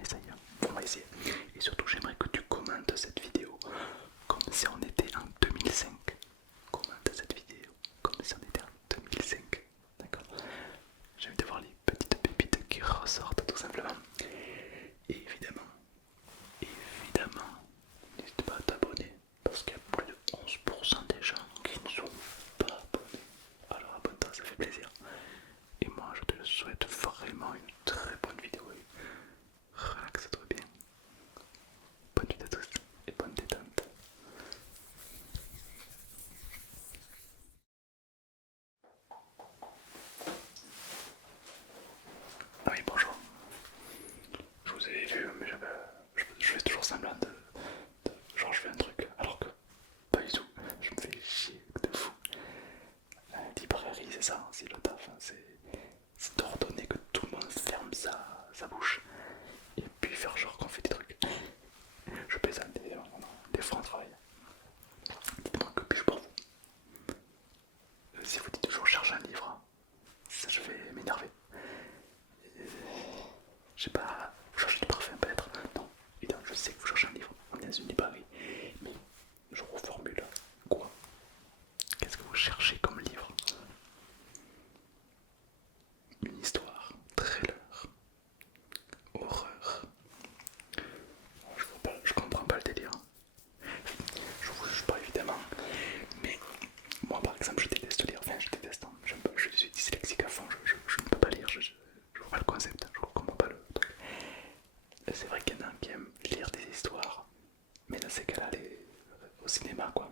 essaye, on va essayer. Et surtout, j'aimerais que tu commentes cette vidéo comme si on était en 2005. Commente cette vidéo comme si on était en 2005. D'accord? J'aime de voir les petites pépites qui ressortent tout simplement. Et évidemment, n'hésite pas à t'abonner parce qu'il y a plus de 11% des gens qui ne sont pas abonnés. Alors abonne-toi, ça fait plaisir. Et moi je te souhaite vraiment une très bonne vidéo. Relaxe-toi bien. Bonne nuit à tous et bonne détente. Ah oui, bonjour. Je vous avais vu, mais je fais toujours semblant genre je fais un truc, alors que pas du tout. Je me fais chier de fou. Librairie, c'est ça, c'est le taf. Hein, c'est d'ordonner que tout le monde ferme sa bouche et puis faire genre qu'on fait des trucs. Je plaisante, évidemment, des fois on travaille. Dites-moi que puis-je pour vous. Si vous dites toujours cherche un livre, ça je vais m'énerver. Je sais pas, vous cherchez du parfum peut-être? Non, évidemment, je sais que vous cherchez un livre, on est dans une librairie. Mais je reformule. Quoi? Qu'est-ce que vous cherchez comme livre? Une histoire, thriller, horreur. Je comprends pas le délire. Je vous juge pas évidemment. Mais moi par exemple je déteste lire. Enfin je déteste. Hein. Je suis dyslexique à fond. Je ne peux pas lire. Je vois pas le concept. Je comprends pas le truc. C'est vrai qu'il y en a qui aiment lire des histoires. Mais dans ces cas-là, au cinéma quoi.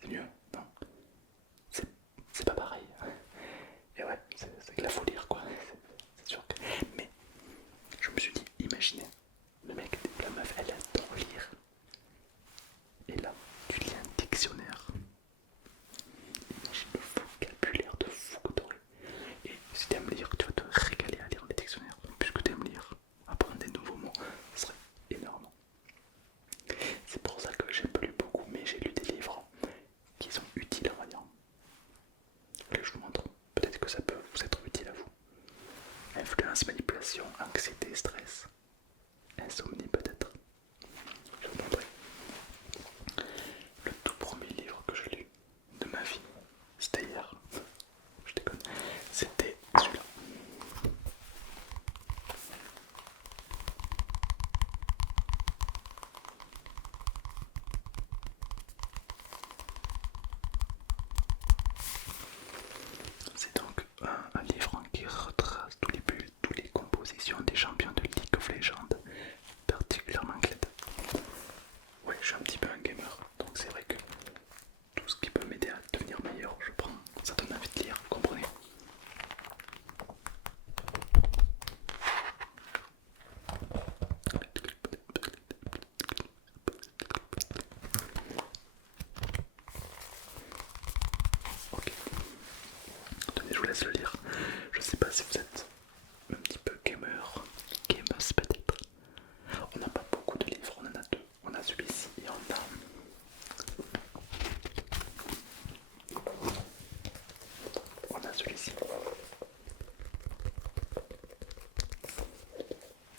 C'est mieux, non? C'est pas pareil. Et ouais, c'est que la faut lire quoi. C'est sûr que. Mais je me suis dit, imaginez, le mec, la meuf, elle adore lire. Et là, tu lis un dictionnaire. Imagine le vocabulaire de fou que t'aurais. Et si t'aimes lire, tu vas te régaler à lire les dictionnaires. Puisque t'aimes lire, apprendre des nouveaux mots, ce serait énorme. C'est pour ça que j'ai pas lu beaucoup, mais j'ai lu des livres qui sont utiles, on va dire. Allez, je vous montre. Peut-être que ça peut vous être utile à vous. Influence, manipulation, anxiété, stress, insomnie peut-être. Je vais vous montrer. Le tout premier livre que je lis de ma vie, c'était hier. Je déconne. C'était celui-là. C'est donc un livre qui retrace tous les buts, toutes les compositions des champions de League of Legends, particulièrement Kled. Ouais, je suis un petit peu un gamer, donc c'est vrai que tout ce qui peut m'aider à devenir meilleur, je prends. Ça donne envie de lire, vous comprenez? Ok, tenez, je vous laisse le lire. Je sais pas si vous êtes un petit peu gamer, gameuse peut-être. On n'a pas beaucoup de livres, on en a deux. On a celui-ci et on a celui-ci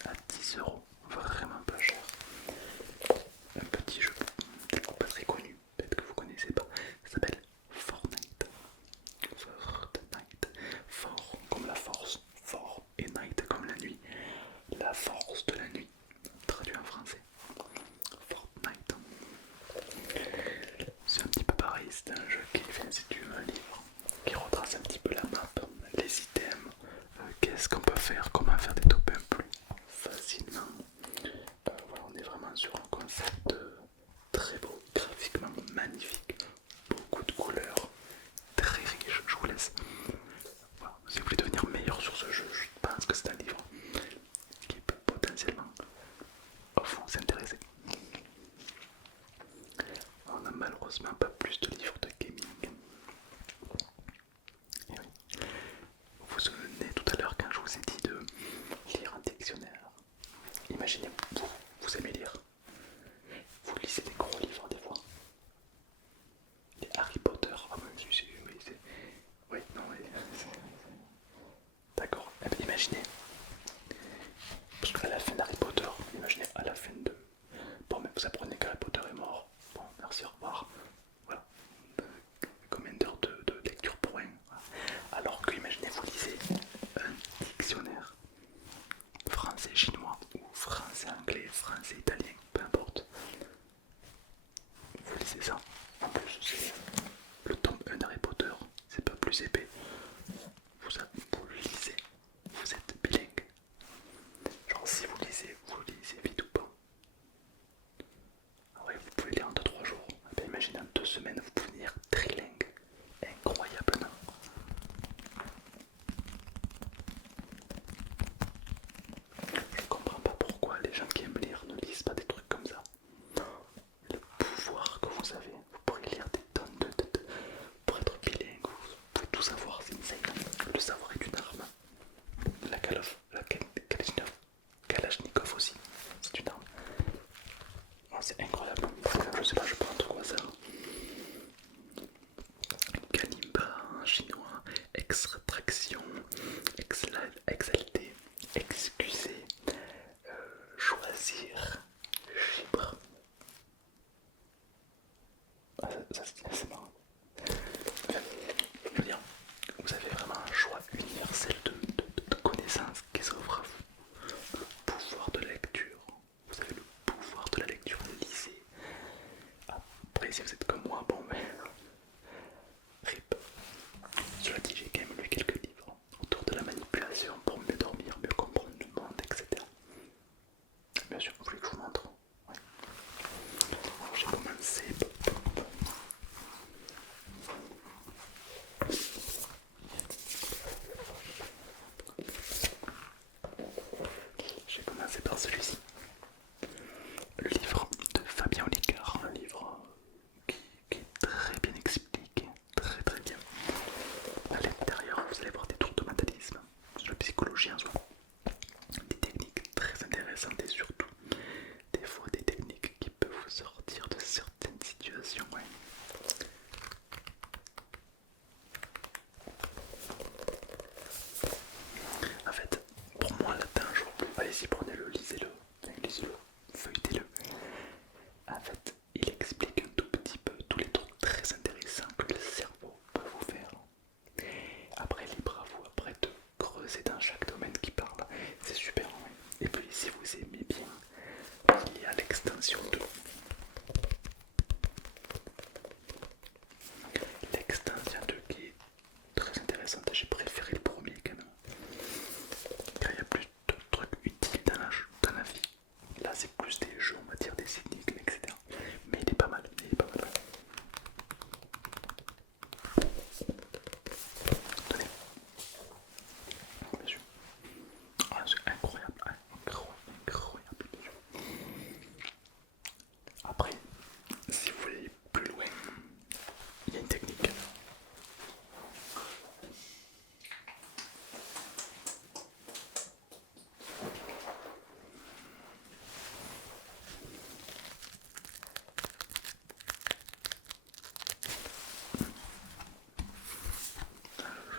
à 10 €, vraiment pas cher. Un petit jeu pas très connu, peut-être que vous connaissez pas, ça s'appelle Fortnite. Fortnite, fort comme la force, fort et night comme la nuit, la force de la nuit, traduit en français. Fortnite. C'est un petit peu pareil, c'est un jeu qui fait, si tu veux, un livre qui retrace un petit peu la map, les items, qu'est-ce qu'on peut faire, comment faire des top 1 plus facilement. Voilà, on est vraiment sur un concept très beau, graphiquement magnifique, beaucoup de couleurs, très riche. Je vous laisse. Voilà. Si vous voulez devenir meilleur sur ce jeu, je pense que c'est un livre qui peut potentiellement vous intéresser. On n'a malheureusement pas plus de livres de gaming. Et oui. Vous vous souvenez tout à l'heure quand je vous ai dit de lire un dictionnaire. Imaginez, vous aimez lire. Vous lisez des gros livres des fois. Les Harry Potter. Ah bah oui, c'est... Oui, non, oui. D'accord. Eh bien, imaginez commencer par celui-ci. Le livre de Fabien Olicard, un livre qui est très bien expliqué, très bien. À l'intérieur, vous allez voir des tours de mentalisme, sur la psychologie en soi, des techniques très intéressantes et surtout, des fois des techniques qui peuvent vous sortir de certaines situations. Ouais. En fait, pour moi, là, t'as un jour, allez-y, prenez-le, lisez-le, lisez-le, feuilletez-le. En fait, il explique un tout petit peu tous les trucs très intéressants que le cerveau peut vous faire. Après, libre à vous, après de creuser dans chaque domaine qui parle, c'est super. Ouais. Et puis, si vous aimez bien, il y a l'extension 2. L'extension 2 qui est très intéressante, j'ai préféré le premier quand même. Car il y a plus de trucs utiles dans la vie. Là c'est plus des jeux, on va dire des énigmes, etc. Mais il est pas mal, il est pas mal. Tenez. Bien sûr. Ah, c'est incroyable, incroyable. Après, si vous voulez aller plus loin, il y a une technique.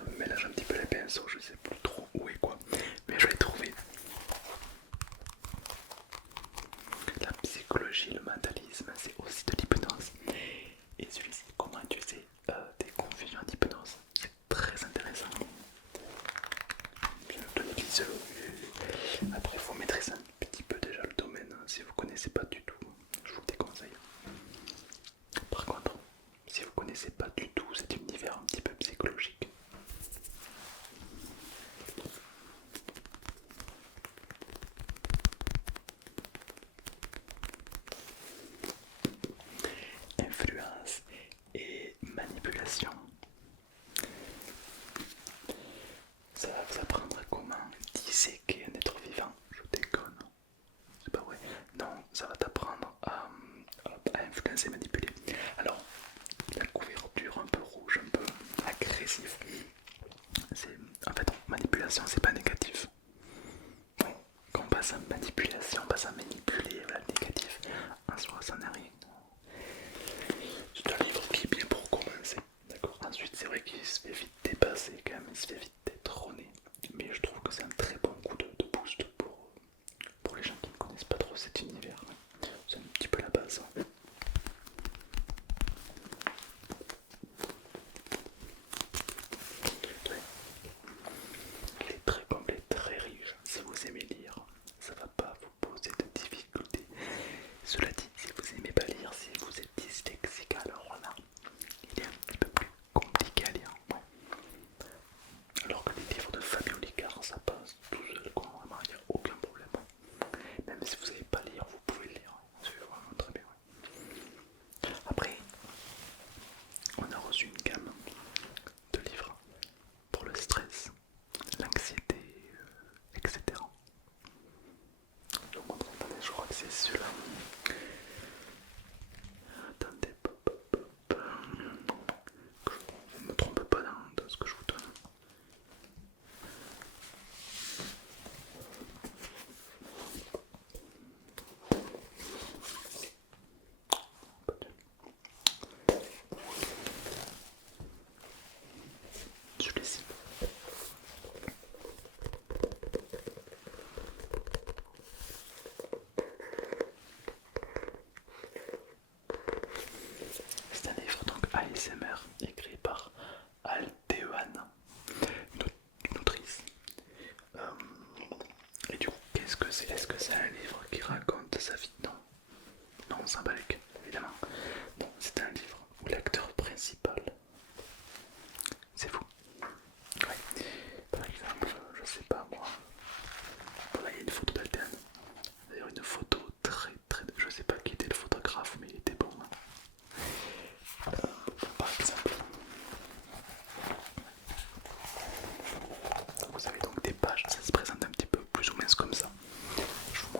Je mélange un petit peu les pinceaux, je sais plus trop où et quoi, mais je l'ai trouvé. La psychologie, le mentalisme, c'est aussi de l'hypnose. Et celui-ci, comment utiliser des confusions d'hypnose, c'est très intéressant. Bien utiliser. Après, il faut maîtriser un petit peu déjà le domaine. Si vous ne connaissez pas du tout, je vous le déconseille. Par contre, si vous ne connaissez pas du tout cet univers un petit peu psychologique, influence et manipulation, ça va vous apprendre à comment disséquer un être vivant. Je déconne, c'est pas vrai. Non, ça va t'apprendre à influencer et manipuler. Alors, la couverture un peu rouge, un peu agressive, c'est en fait manipulation, c'est pas négatif. Quand on passe à manipulation, on passe à manipuler, voilà, le négatif. En soi, ça n'a rien. C'est un livre qui est bien pour commencer. D'accord. Ensuite, c'est vrai qu'il se fait vite dépasser quand même, il se fait vite détrôner. Mais je trouve que c'est un très bon coup de boost pour les gens qui ne connaissent pas trop cet univers. C'est un petit peu la base. Ouais. Il est très complet, très riche. Si vous aimez lire, ça va pas vous poser de difficultés. Cela dit, si vous aimez pas lire, si vous êtes dyslexique, alors là, il est un petit peu plus compliqué à lire. Ouais. Alors que les livres de Fabien Olicard, ça passe tout seul, quoi. Vraiment, il n'y a aucun problème. Même si vous savez pas lire, vous pouvez le lire. C'est vraiment très bien. Après, on a reçu une gamme de livres pour le stress, l'anxiété, etc. Donc, attendez, je crois que c'est celui-là. Attendez, que je ne me trompe pas dans ce que je vous donne. Celui-ci. C'est un livre donc ASMR écrit par Alteoane, une autrice. Et du coup, qu'est-ce que c'est? Est-ce que c'est un livre qui raconte sa vie? Non. Non, on s'embalque, évidemment. Non, c'est un livre où l'acteur principal, c'est vous. Ouais. Par exemple, je sais pas moi. Voilà, il y a une photo d'Alteane. D'ailleurs, une photo très. Je sais pas qui était le photographe, mais il était bon. Par exemple, vous avez donc des pages, ça se présente un petit peu plus ou moins comme ça. Je vous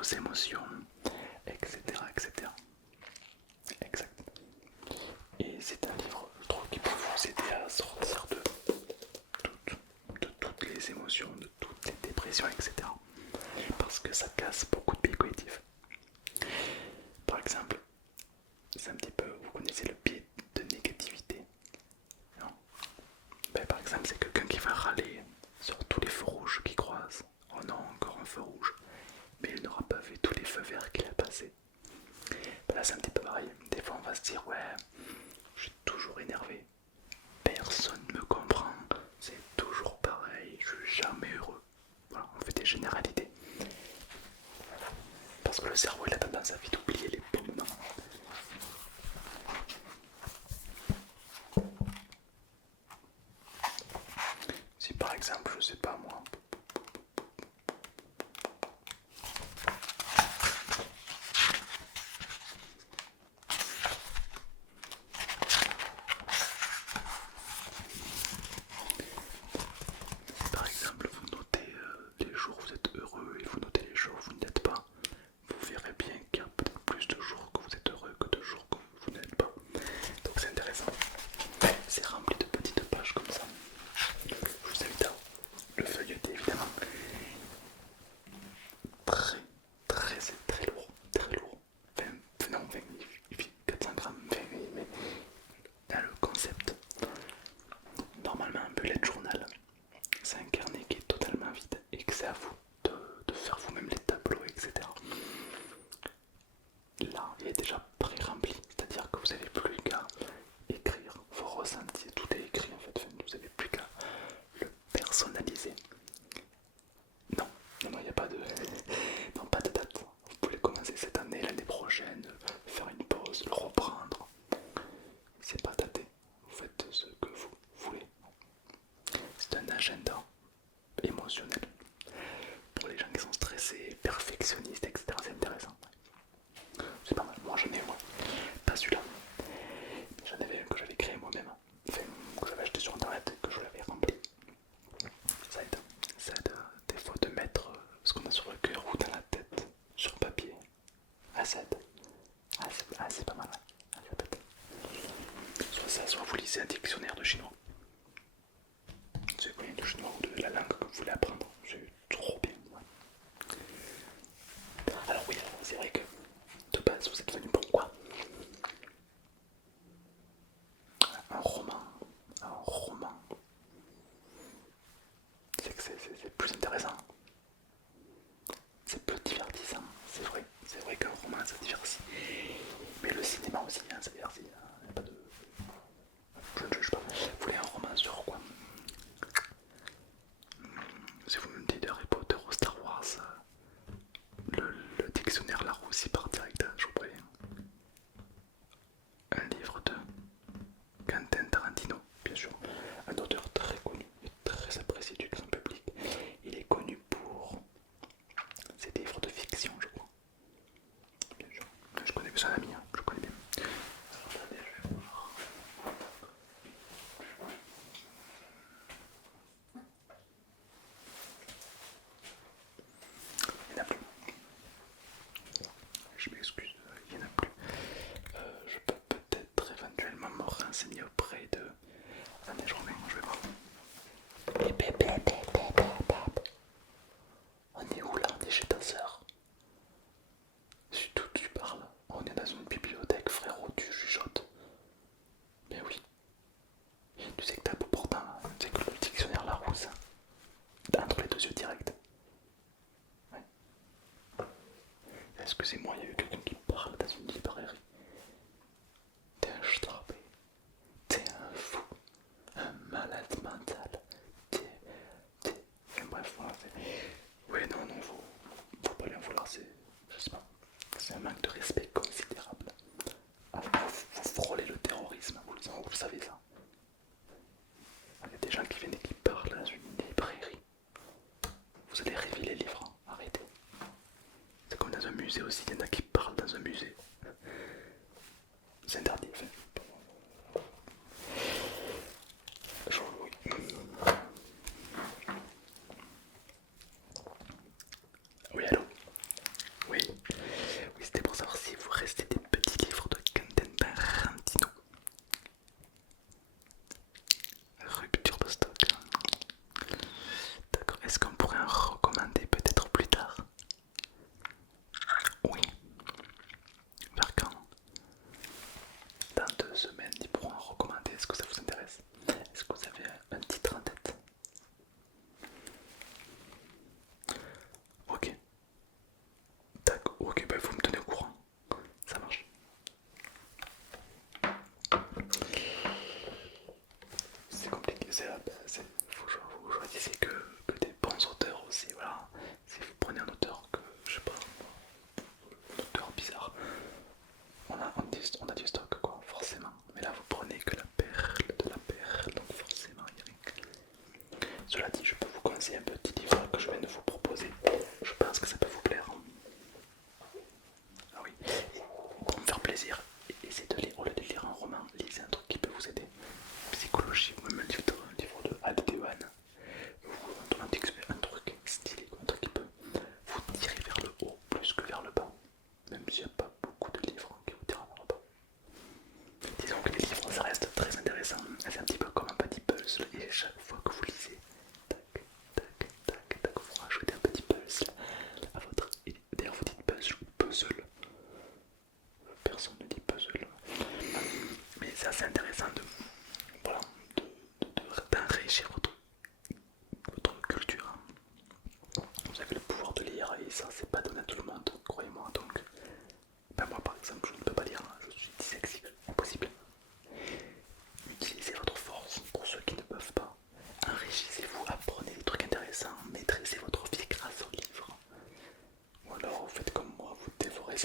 vos émotions, etc. etc. Exact. Et c'est un livre, je trouve, qui peut vous aider à sortir de toutes les émotions, de toutes les dépressions, etc. Parce que ça casse beaucoup de biais cognitifs. Par exemple, c'est un petit peu, vous connaissez le biais de négativité, non? Ben, par exemple, c'est quelqu'un qui va râler sur tous les feux rouges qu'il croise. Oh non, encore un feu rouge. Mais il n'aura pas vu tous les feux verts qu'il a passés. Ben là, c'est un petit peu pareil. Des fois, on va se dire, ouais, je suis toujours énervé. Personne ne me comprend. C'est toujours pareil. Je suis jamais heureux. Voilà, on fait des généralités. Parce que le cerveau, il a tendance à vite oublier les bons moments. Si par exemple, je sais pas moi, par exemple, vous notez les jours où vous êtes heureux et vous notez les jours où vous n'êtes pas, vous verrez bien qu'il y a peut-être plus de jours que vous êtes heureux que de jours que vous n'êtes pas. Donc c'est intéressant. C'est rempli de petites pages comme ça. Je vous invite à le feuilleter évidemment. Très, très, c'est très lourd, très lourd. Enfin, non, 20, il fait 400 grammes, mais là le concept, normalement un bullet journal, c'est un carnet qui est totalement vide et que c'est à vous de faire vous-même les tableaux, etc. Là, il est déjà pré-rempli, c'est-à-dire que vous n'avez plus qu'à écrire vos ressentis, tout est écrit en fait, enfin, vous n'avez plus qu'à le personnaliser. Non, non, il n'y a pas de, non, pas de date. Vous pouvez commencer cette année, l'année prochaine, faire une pause, le reprendre. C'est pas daté. Vous faites ce que vous voulez. C'est un agenda émotionnel. Pour les gens qui sont stressés, perfectionnistes, etc. C'est intéressant. C'est pas mal. Moi j'en ai, moi. Pas celui-là. J'en avais un que j'avais créé moi-même. Enfin, que j'avais acheté sur internet et que je l'avais rempli. Ça aide. Ça aide des fois de mettre ce qu'on a sur le cœur ou dans la tête sur papier. Ah, ça aide. Ah, c'est pas mal. Ouais. Ah, ça pète. Soit ça, soit vous lisez un dictionnaire de chinois. C'est quoi de chinois ou de la langue que vous voulez apprendre. C'est trop bien. Ouais. Alors oui, c'est vrai que de base vous êtes venu pourquoi? Un roman. Un roman. C'est que c'est plus intéressant. C'est plus divertissant. C'est vrai qu'un roman ça divertit. Mais le cinéma aussi, hein, ça divertit. Hein. Y a pas de... Je ne juge pas. Vous voulez un roman sur quoi? Si vous me dites Harry Potter ou Star Wars, le dictionnaire Larousse il part direct, je vous préviens. Un livre de Quentin Tarantino, bien sûr, un auteur très connu et très apprécié du grand public. Il est connu pour ses livres de fiction, je crois. Bien sûr, je connais son ami, hein, je connais bien. Alors, attendez, je vais voir. Il n'y en a plus. Je m'excuse, il n'y en a plus. Je peux peut-être éventuellement me renseigner auprès de... Attendez, je reviens, je vais voir. Et on est où là? On est chez ta sœur. Si tout tu parles, on est dans une bibliothèque, frérot, tu chuchotes. Mais oui, tu sais que t'as beau pourtant, tu sais que le dictionnaire Larousse, entre les deux yeux direct. Ouais. Excusez-moi, il y a eu quelqu'un qui parle dans une librairie. T'es un strapé, t'es un fou, un malade mental. Enfin, bref, voilà. Oui, non, non, faut pas lui en vouloir, je sais pas, c'est un manque de respect considérable. Ah, vous frôlez le terrorisme, vous le savez ça. Il y a des gens qui viennent et qui parlent dans une librairie. Vous allez révéler les livres, arrêtez. C'est comme dans un musée aussi, il y en a qui parlent dans un musée. C'est interdit. Oui. Oui, allô? Oui. oui, ça c'est pas donné à tout le monde, croyez-moi. Donc, ben moi par exemple, je ne peux pas lire, hein, je suis dyslexique, impossible. Utilisez votre force pour ceux qui ne peuvent pas. Enrichissez-vous, apprenez des trucs intéressants, maîtrisez votre vie grâce aux livres. Ou alors vous faites comme moi, vous dévorez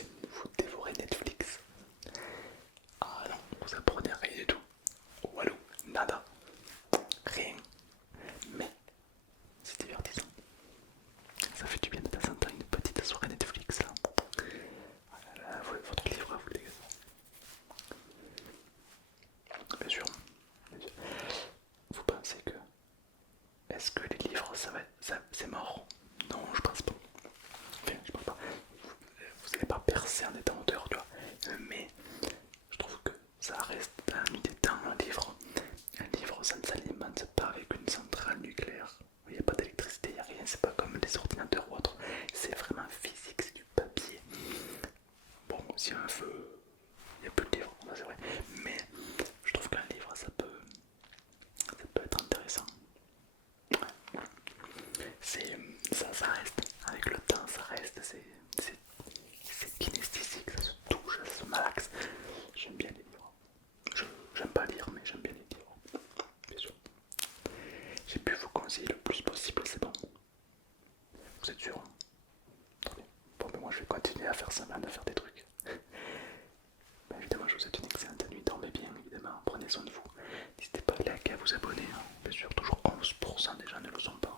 Netflix. Ah non, vous apprenez rien du tout. Walou, nada, rien. Mais c'est divertissant. Ça fait du bien de temps en temps une petite soirée Netflix. Là. Ah là là, votre livre, vous les gars. Bien sûr, bien sûr. Vous pensez que est-ce que les livres c'est mort? Non, je pense pas. Enfin, je pense pas. Vous n'allez pas percer en étant auteur, tu vois. Mais je trouve que ça reste un nuit des temps un livre. Un livre, ça ne s'alimente pas avec une centrale nucléaire. Il n'y a pas d'électricité, il n'y a rien. C'est pas comme les ordinateurs ou autre. C'est vraiment physique, c'est du papier. Bon, s'il y a un feu, il n'y a plus de livre, c'est vrai. Mais je trouve qu'un livre, ça peut être intéressant. Ça reste, avec le temps, ça reste, c'est kinesthésique, ça se touche, ça se malaxe. J'aime bien les livres. J'aime pas lire, mais j'aime bien les livres, bien sûr. J'ai pu vous conseiller le plus possible, c'est bon. Vous êtes sûr? Très bien. Bon, ben moi je vais continuer à faire ça, à faire des trucs. Ben évidemment, je vous souhaite une excellente nuit, dormez bien, évidemment, prenez soin de vous. N'hésitez pas à liker, à vous abonner, hein. Bien sûr, toujours 11% des gens ne le sont pas.